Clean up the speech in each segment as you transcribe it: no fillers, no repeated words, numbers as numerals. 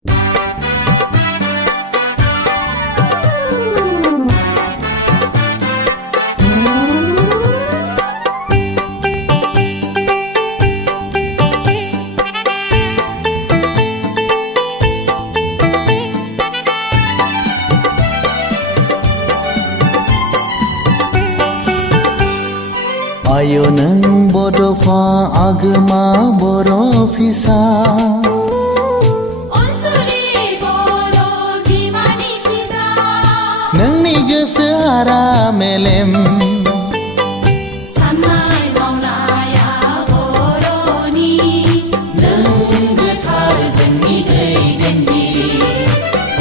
Ayo nang bodo fa agama boro fisa Onsuli boro bimani fisa Nang ni gesehara melem Sanai maulaya boroni Nang getar zengi dendi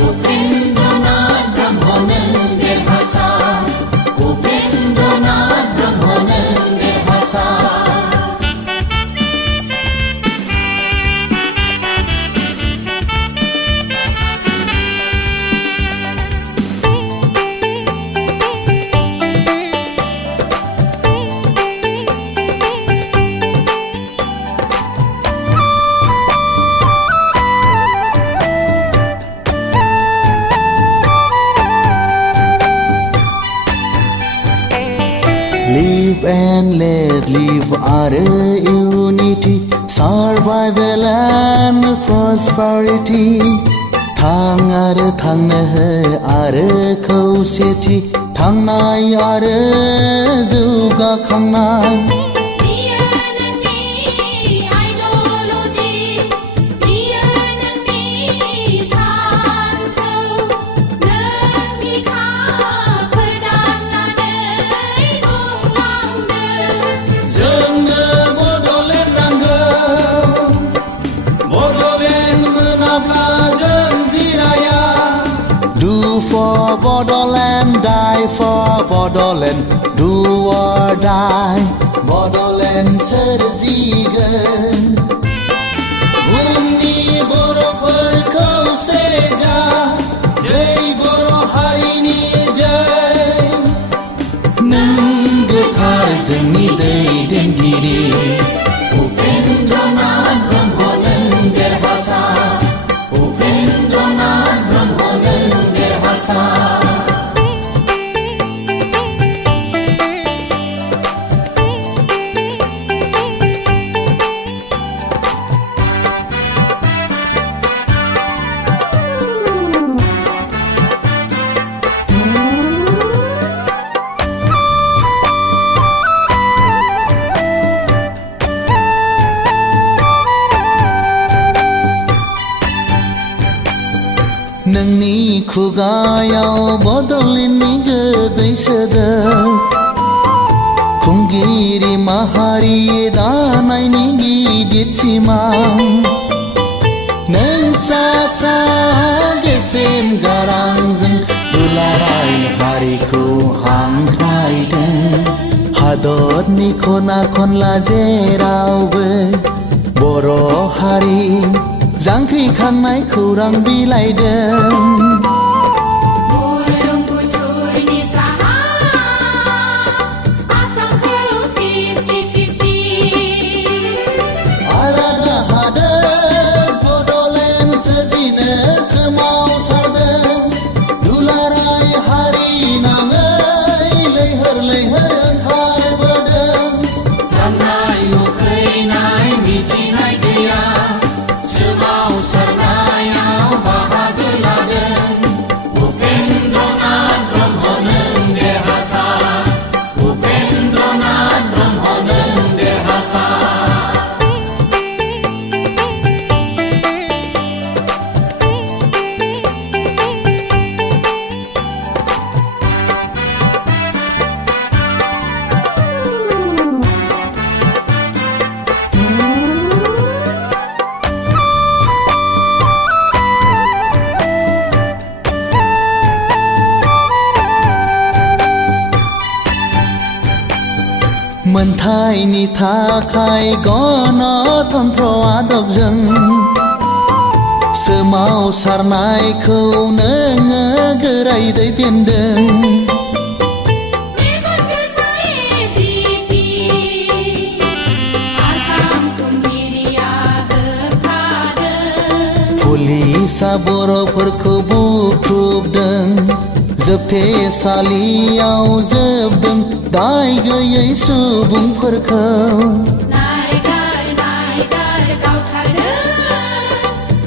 Upendrona brahmanan derhasa Upendrona brahmanan derhasa Live and let live our unity Survival and prosperity Thang आरो थांनो हो आरो खौसेथि थांनाय आरो जौगाखांनाय Biyo nangni ideology Biyo nangni santhau Nang bikha perdananai buंलांदो जोंनो बड'लेण्ड नांगौ बड'लेण्ड मोनाब्ला जों Jiraiya Do for Bodoland, die for Bodoland Do or die Bodoland सोरजिगोन बुहुमनि बर'फोरखौ सेजा जै बर' हारिनि जै नों गोथार जोंनि दैदेनगिरि उपेन्द्रनाथ ब्रह्म नों देरहासार उपेन्द्रनाथ ब्रह्म नों देरहासार नोंनि खुगायाव बड'लेण्डनि गोदै सोदोब खुंगिरि माहारि दानायनि गिदिर सिमां नों स्रा स्रा गेसेम गारांजों दुलाराय हारिखौ हांख्रायदों हादरनि खना खनला जेरावबो बर' हारि जांख्रिखांनाय खौरां बिलाइदों बुरलुंबुथुरनि साहा आसामखौ 50-50 आलादा हादोर बड'लेण्ड सोरजिनो सोमावसारदों दुलाराय हारि नाङै लैहोर लैहोर ओंखारबोदों गाननाय उखैनाय मिथिनाय गैया सोमावसारनायाव बाहागो लादों उपेन्द्रनाथ ब्रह्म नों देरहासार उपेन्द्रनाथ ब्रह्म नों देरहासार मोनथायनि थाखाय गणतन्त्र आदबजों सोमावसारनायखौ नोङो गोरायै दैदेनदों मेगन गोसायै जिपि आसाम खुंगिरिया होबथादों पुलिसा बर'फोरखौ बुख्रुबदों जोबथेसालियाव जोबदों दाय गैयै सुबुंफोरखौ नायगार नायगार गावथारदों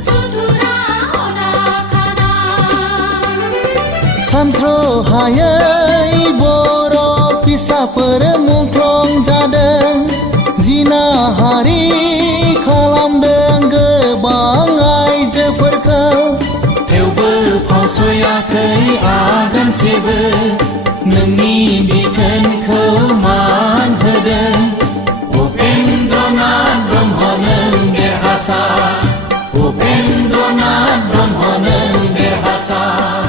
सुथुरा अनाखाना सानथ्र'हायै बर' फिसाफोर मुंख्लं जादों जिनाहारि खालामदों गोबां आइजोफोरखौ थेवबो फावसयाखै आगानसेबो नोंनि बिथोनखौ मान होदों उपेन्द्रनाथ ब्रह्म नों देरहासार उपेन्द्रनाथ ब्रह्म नों देरहासार